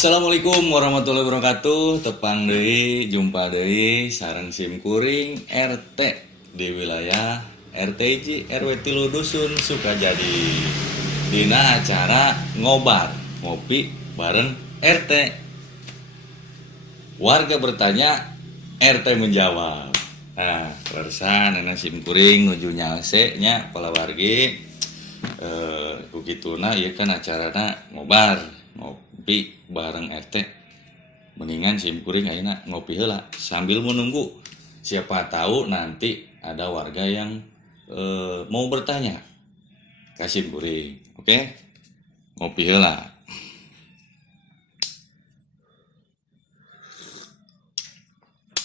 Assalamualaikum warahmatullahi wabarakatuh. Tepang deui, jumpa deui sareng Sim Kuring RT di wilayah RT RW 3 Dusun Sukajadi. Dina acara ngobar, ngopi bareng RT. Warga bertanya, RT menjawab. Nah, terusan anak Sim Kuring nuju nyalse nya kepala wargi. Begituna ieu kan acarana ngobar. Ngopi bareng RT, mendingan Sim Kuring ayeuna ngopi heula sambil menunggu siapa tahu nanti ada warga yang mau bertanya ke Sim Kuring. Oke? Ngopi heula.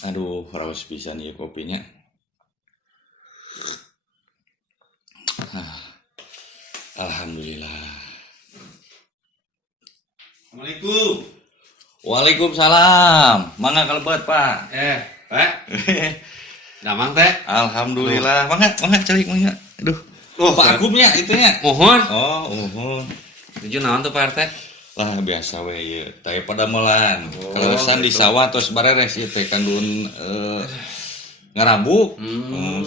Aduh, raos pisan ieu kopinya. Alhamdulillah. Assalamualaikum. Waalaikumsalam. Mangga kalebet, Pak. Pak. Damang teh. Alhamdulillah. Mangga celik mangga. Aduh. Pak Agumnya itunya. Mohon. Oh, mohon. Tujuh naon tuh Pak RT? Lah biasa we ieu. Taya padamelan. Kalau san di gitu. sawah tos bareres ieu teh kandun ngarabu.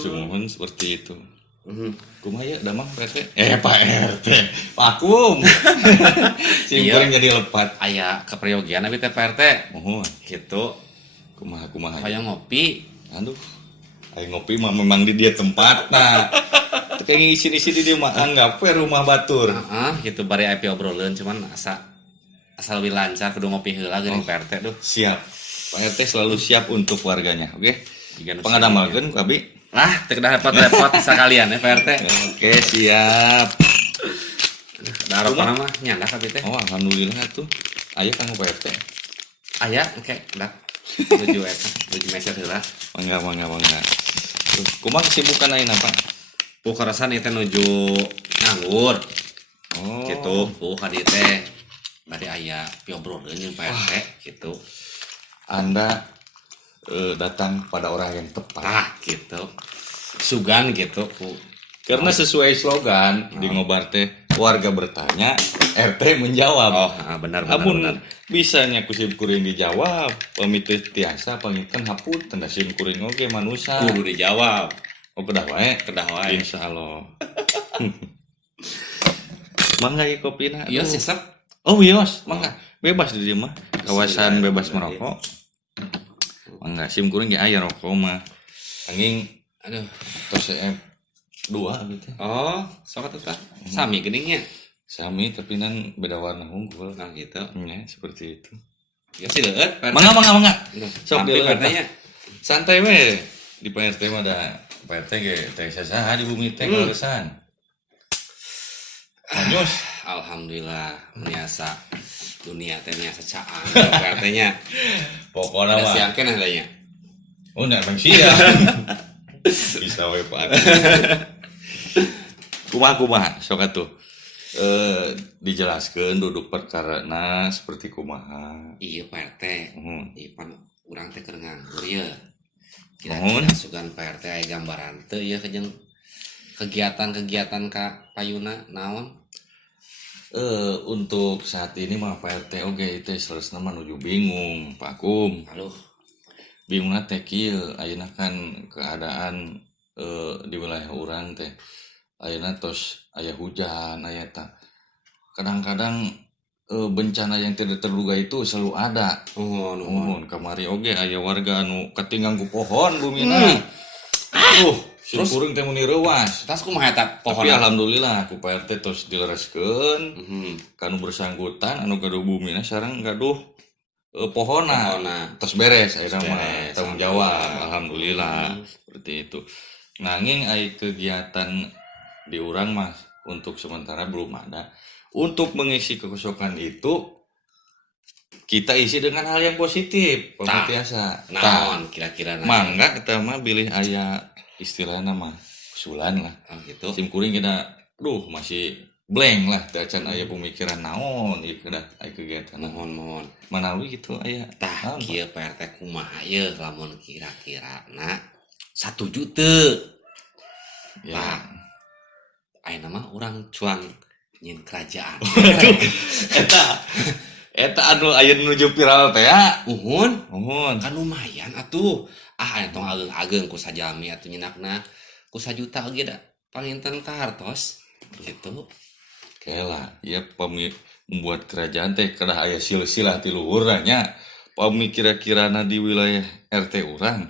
Sumuhun seperti itu. Kumaha ya damang Pak RT? Pak RT. Pak Akum. Sim Kuring jadi lepat. Aya keperyogian abi teh Pak RT. Mohon. Gitu. Kumaha. Kayak ngopi. Aduh. Ayo ngopi mah memang di dia tempatna. Kayak ngisi-ngisi di dia mah anggap we rumah batur. Gitu bari aya obroleun cuman asal lebih lancar kudu ngopi heula geuning Pak RT tuh. Siap. Pak RT selalu siap untuk warganya, oke? Jiga nu Pangadamalkeun ku abi. Teu repot-repot sekalian ya Pak RT. Oke, siap. Darokana mah nyandak abi teh. Oh, alhamdulillah tuh. Aya kanggo Pak RT. Aya engke dak. Tujuh meser heula. Mangga. Tuh, kumaha kesibukan ayeuna, Pak? Karasan itu nuju nganggur. Oh. Gitu, kadi teh bade aya piobroleun jeung Pak RT gitu. Anda datang pada orang yang tepat. Gitu. Sugan gitu ku. Karena sesuai slogan di ngobar teh warga bertanya, RT menjawab. Benar. Namun bisanya ku Sim Kuring dijawab, pamit tiasa pangitan hapunten da Sim Kuring oge manusia. Kudu dijawab. Oh kedah wae. Insyaallah. Mangga ieu kopina. Iya sesep. Oh wios, mangga. Bebas di dieu mah. Kawasan bebas merokok. Mangga Sim Kuring ge aya rokok mah. Anging Aduh. tos dua gitu. Oh, sok atuh tah. Sami geuning nya. Sami tapi nan beda warna unggul. Nah gitu. Ya, seperti itu. Ya sih deuet. Mangga. Sok Sampai deuet. katanya. Santai we. Di PRT mah ada PRT ge teh saha di bumi teh karesan. Anyus. Alhamdulillah biasa dunia teh biasa caang artinya Pokona ada mah. siangkeun adanya. Oh, nek bang sia. Bisa we Pak. Kumaha sok atuh. Dijelaskeun duduk perkarana seperti kumaha. Iya Pak RT. Ieu pan urang teh keur nganggur ye. Mohon. Kira-kira sugan Pak RT aya gambaran teu ieu jeung kegiatan-kegiatan ka payuna naon? Untuk saat ini mah Pak RT oge itu selesai menuju bingung Pak Kum. Aduh, Bingungna teh kieu ayeuna kan keadaan di wilayah urang teh ayeuna tos aya hujan aya ta. Kadang-kadang bencana yang tidak terduga itu selalu ada. Nuhun kamari oge aya warga anu katinggang ku pohon bumina. Sim Kuring teh muni reuwas. tas kumaha eta pohon? Tapi alhamdulillah ku Pak RT tos dilereskeun. Kanu bersangkutan anu gaduh bumina sareng gaduh pohona tos beres ayeuna mah tanggung jawab alhamdulillah seperti itu. Nanging aya kegiatan di urang mah untuk sementara belum ada. Untuk mengisi kekosongan itu kita isi dengan hal yang positif, biasa. Naon kira-kira Mangga kita mah bilih aya istilahna mah usulan lah. Gitu. Sim Kuring kita masih blank lah teh acan aya pemikiran naon ieu kedah aya kegiatan Mohon. manawi gitu aya. Tah kieu Pak RT kumaha ye lamun kira-kirana 1 juta. Ya. Ayeuna mah urang cuang nyin kerajaan. Eta Eta anu aya nuju viral teh ya. Uhun kan lumayan atuh entong ageng-ageng ku sajami atuh nyenakna ku 1 juta oge da panginten ka hartos gitu. Kela ya membuat kerajaan teh kedah aya silsilah ti luhurna nya. Pami kira-kirana di wilayah RT urang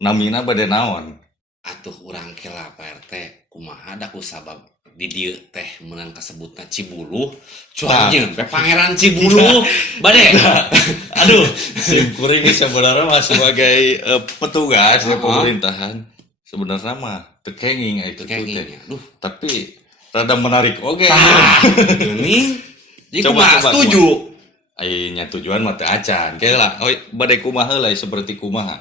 namina bade naon? Atuh urang kela Pak RT kumaha da ku sabab di dieu teh meunang kasebutna Cibuluh cuanya Pangeran Cibuluh bade. Aduh, sim kuring sebenarnya mah sebagai petugas di pemerintahan sebenarnya mah tekenging itu teh. Tapi rada menarik oke. Ini jadi kumaha setuju. Nya tujuan mah teu acan. Keula bade kumaha heula seperti kumaha.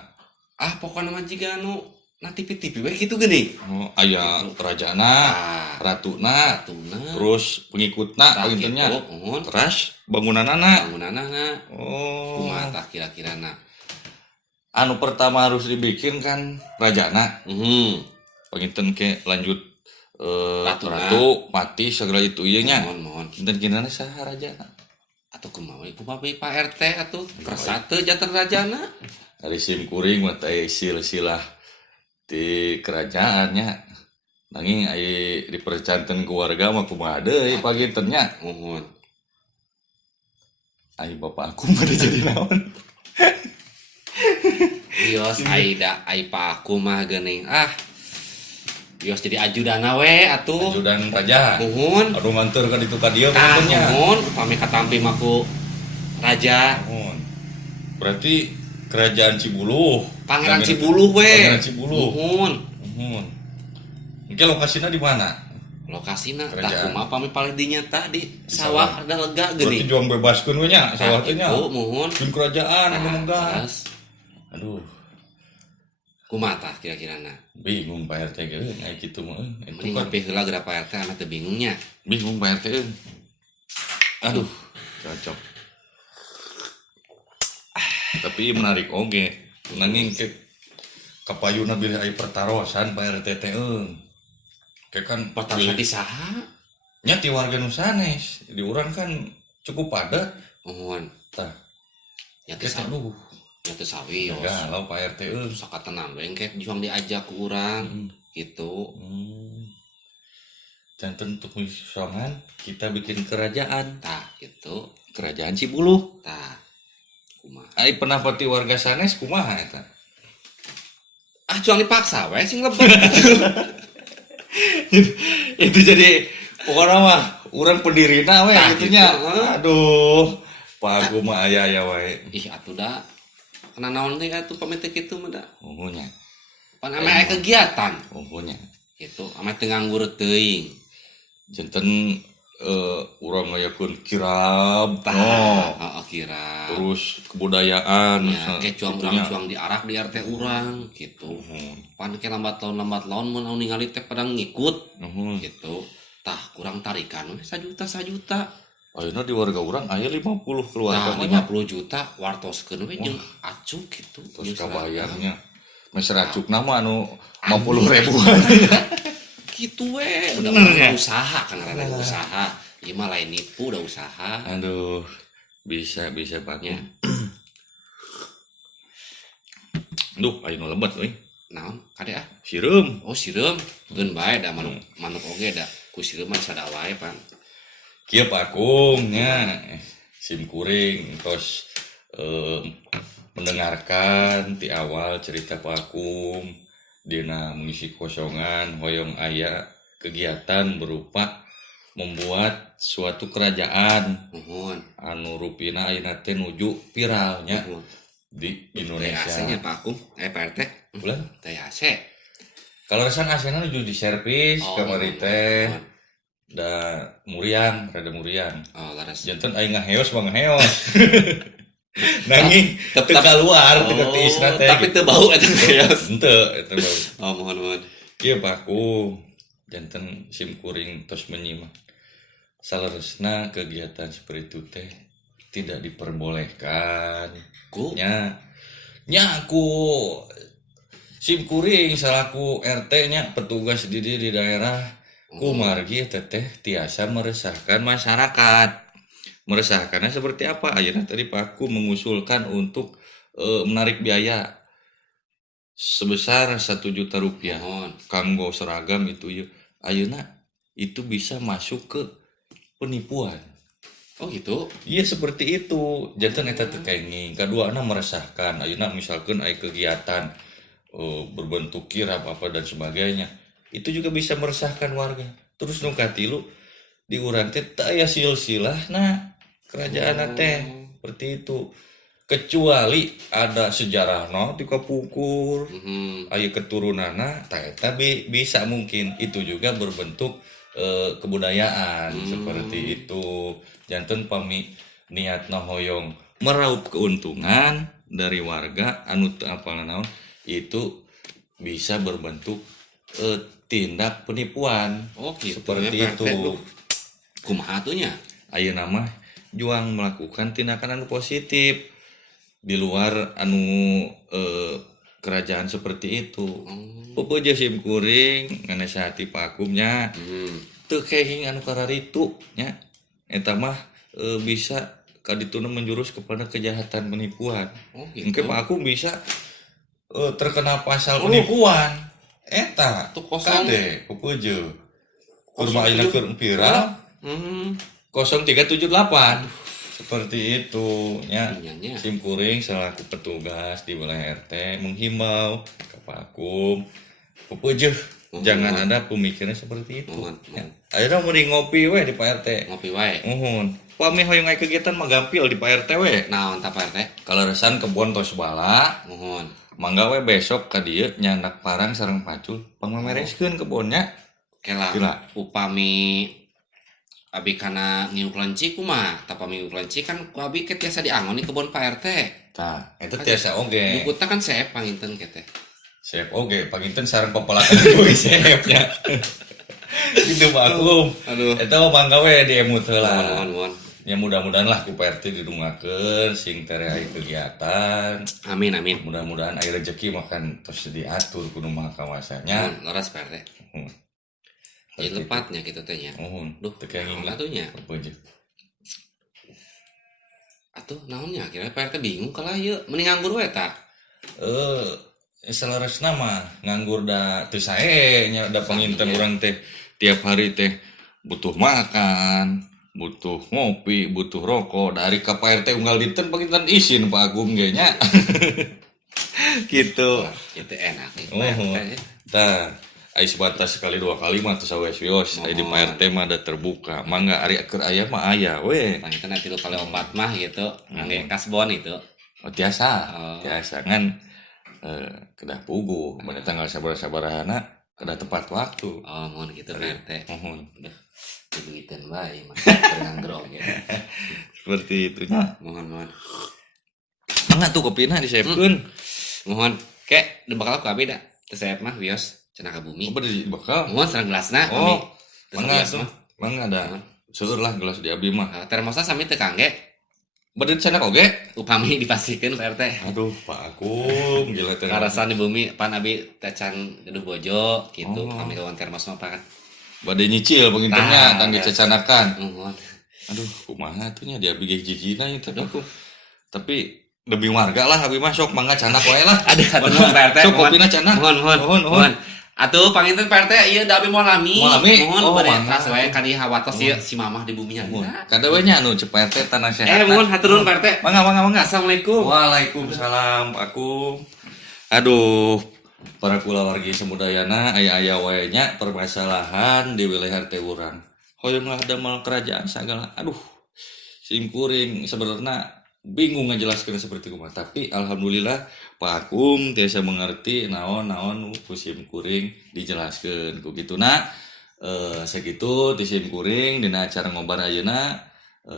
Pokoknya mah jiga anu na TV-TV we kitu geuning. Aya rajana, ratuna, terus pengikutna pagintennya. Teras bangunanana. Kumaha tah kira-kirana. Anu pertama harus dibikin kan rajana. Paginten ke lanjut ratu mati segala itu ieu nya. Kinten kinana saha rajana? Atuh kumaha Pak RT atuh kerasa teu janten rajana. Ari sim kuring mah teh silsilah di kerajaannya nanging aya dipercanten keluarga mah kumaha deui paginten nya. Ai bapak aku mah jadi naon? Bios aida ai pak aku mah geuning bios jadi ajudanna we atuh. Ajudan raja. Aduh ngantur ka ditu ka dieu pagintennya. Pami katampi mah ku raja. Berarti kerajaan Cibuluh. Pangeran Cibuluh we. Pangeran Cibuluh. Mungkin lokasinya di mana? Lokasina tah kumaha pami palih dinya tah di sawah ada lega geuning. Berarti juang bebaskeun we nya sawah teh nya. Mun kerajaan anu menggah. Aduh. Kumaha tah kira-kirana? Bingung Pak RT ge aya kitu mah. Mending ngopi heula geura Pak RT anu teu bingungnya. Bingung Pak RT. Aduh, cocok. Tapi menarik oge. Nanging ke kapayuna bilih aya pertarosan Pak RT teh kayak kan pertarosan di saha? Nya ti warga nu sanes. Di urang kan cukup padat. Tah. Nya teh sawios. Galau Pak RT sakatenan we engke juang diajak ku urang gitu. Dan tentu misalkan kita bikin kerajaan. Tah gitu. Kerajaan Cibuluh. Tah. Kumaha? Ai pernah pati warga sanes kumaha eta? Juang dipaksa we sing lebet. Itu jadi pokoknya mah urang pendirina we gitu nya. Aduh, Pak aku mah aya wae. Atuh da. Kena naon teh atuh pamit kitu mah da. Nya. Pan ame kegiatan. Nya. Gitu, ame teu nganggur teuing. Janten urang ngayakeun kirab. Kirab. Terus kebudayaan kayak cuang diarak di RT urang gitu. Pan ke lambat laun mun anu ningali teh pada ngikut gitu. Tah kurang tarikan we 1 juta. Ayeuna di warga urang aya 50 keluarga. 50 juta wartoskeun we jeung acuk gitu. Terus kabayangnya. Mes racukna mah anu 50 ribuan. Gitu we. Udah usaha kan rada usaha. Ieu mah lain nipu udah usaha. Aduh. Bisa paknya. Duh, anu lebat euy. Naon? Kade Sireum. Sireum. Geun bae da manuk oge da. Ku sireum mah sada wae pan. Kieu Pak Akung nya. Sim kuring tos mendengarkan di awal cerita Pak Akung dina mengisi kosongan hoyong aya kegiatan berupa membuat suatu kerajaan anu rupina ayeuna teh nuju viralnya di Indonesia. THC-nya Pak Akung, Pak RT. Ulah THC. Kalau resan asena nuju di servis kamari teh da murian, rada murian. Laras. Janten aing ngaheos mah ngaheos. Nanging teu kaluar teu tiisna teh. Tapi teu bau eta ngaheos. Teu bau. Mohon. Ieu Pak Akung janten sim kuring tos menyimak. Salerusna kegiatan seperti itu teh tidak diperbolehkan. Nya aku sim kuring salaku RT nya petugas di daerah kumargi teteh tiasa meresahkan masyarakat. meresahkannya seperti apa? Ayeuna tadi Pak Aku mengusulkan untuk menarik biaya sebesar 1 juta rupiah kanggo seragam itu ya. Ayeuna itu bisa masuk ke penipuan. Oh gitu. Iya seperti itu. Jantan eta teu kenging. Kaduana meresahkan. Ayeuna misalkan aya kegiatan berbentuk kirap apa dan sebagainya. Itu juga bisa meresahkan warga. Terus nu katilu di urang teh teu aya silsilahna kerajaan teh seperti itu. Kecuali ada sejarah di kapungkur aya keturunanna tah eta bisa mungkin itu juga berbentuk kebudayaan seperti itu. Janten pami niatna hoyong meraup keuntungan dari warga anu teu apal naon itu bisa berbentuk tindak penipuan. Oh gitu. Seperti ya, itu. Kumaha atunya? Ayeuna mah juang melakukan tindakan anu positif di luar anu kerajaan seperti itu. Pupuja sim kuring nganasihati Pak Akumnya teu kenging anu kararitu nya eta mah bisa kadituna menjurus kepada kejahatan penipuan. Gitu. Engke Pak Akum bisa terkena pasal penipuan eta tuh kosong kade pupuja kurma ayeuna keur viral 0378 seperti itu ya. Sim kuring selaku petugas di wilayah RT menghimbau ke Pak Akum pupujeuh jangan ada pemikiran seperti itu. Ayeuna mending ngopi we di Pak RT. Ngopi wae. Pami hoyong aya kegiatan mah gampil di Pak RT we. Naon tah Pak RT? Kaleresan kebon tos bala. Mangga we besok ka dieu nyandak parang sareng pacul pangmemereskeun kebonnya. Kela upami abi kana ngiuk lenci kumaha? Tah pami ngiuk lenci kan ku abi ke tiasa diangon di kebon Pak RT. Tah, eta tiasa oge. Bukutna kan seep panginten ke teh. Seep oge, panginten sareng pepelatan kuwi seepnya. Itu Pak Akum. Aduh. Eta mangga we diemut heula. Mohon. Ya mudah-mudahan lah ku Pak RT didungakeun sing tere aya kegiatan. Amin. Mudah-mudahan aya rezeki makan terus diatur kudu mah kawasanya. Laras Pak RT. Jadi lepatnya gitu teh nya. Duh, teu kenging lah atunya. Atuh naonnya kira Pak RT bingung kalau ieu mending nganggur we tah. Salaresna mah nganggur da teu sae nya da panginten urang teh tiap hari teh butuh makan, butuh ngopi, butuh rokok. Dari ka Pak RT unggal dinten panginten izin Pak Agung ge nya. Gitu. Itu enak nih Pak RT. Tah aya sebatas sekali 2 kali mah teu saweos-weos aya di Pak RT mah ada terbuka. Mangga ari keur aya mah aya we. Panginten nanti lu kali opat mah gitu, ngangge kasbon itu. Oh tiasa kan kedah puguh pada tanggal sabar-sabarahana kedah tepat waktu. Oh mohon gitu Pak RT. Mohon. Diduitkeun bae mah dengan grog ya. Seperti itu nya. Mohon. Mangga tuh kopina disepkeun. Mohon kek de bakal ku abi da. Teu saep mah wios cenah ka bumi. Apa di bakal? Mohon sareng gelasna kami. Mangga ada. Seueur lah gelas di abi mah. Termosna sami teu kangge. Bade cenah oge. Upami dipasikeun Pak RT. Aduh Pak Akum gila teh. Karasan di bumi pan abi teh can geduh bojo gitu. Kami kawan termos mah kan. Bade nyicil pengintennya tangge cecanakan. Mohon. Aduh kumaha atuh nya di abi ge jijina itu aku. Tapi lebih warga lah abi mah sok mangga canak wae lah. Aduh Pak RT. Sok kopina canak. Mohon. Atuh panginten Pak RT ieu da abi moal lami. Mohon bade tas wae ka dieu hawatos ieu si mamah di buminya. Kada we nya anu Pak RT tanah sehat. Mohon hatur nuhun Pak RT. Mangga. Assalamualaikum. Waalaikumsalam Akum. Aduh, para kulawargi samudayana aya-aya wae nya permasalahan di wilayah RT urang. Hoyong damal kerajaan sagala. Aduh, sim kuring sebenarnya bingung ngajelaskeun seperti kumaha, tapi alhamdulillah Pak Akum tiasa mengerti naon-naon ku sim kuring dijelaskeun ku kituna. Sakitu ti sim kuring dina acara ngobar ayeuna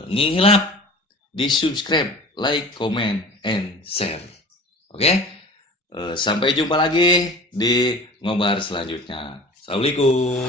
ngihilap di subscribe, like, comment, and share. Oke? Sampai jumpa lagi di ngobar selanjutnya. Assalamualaikum.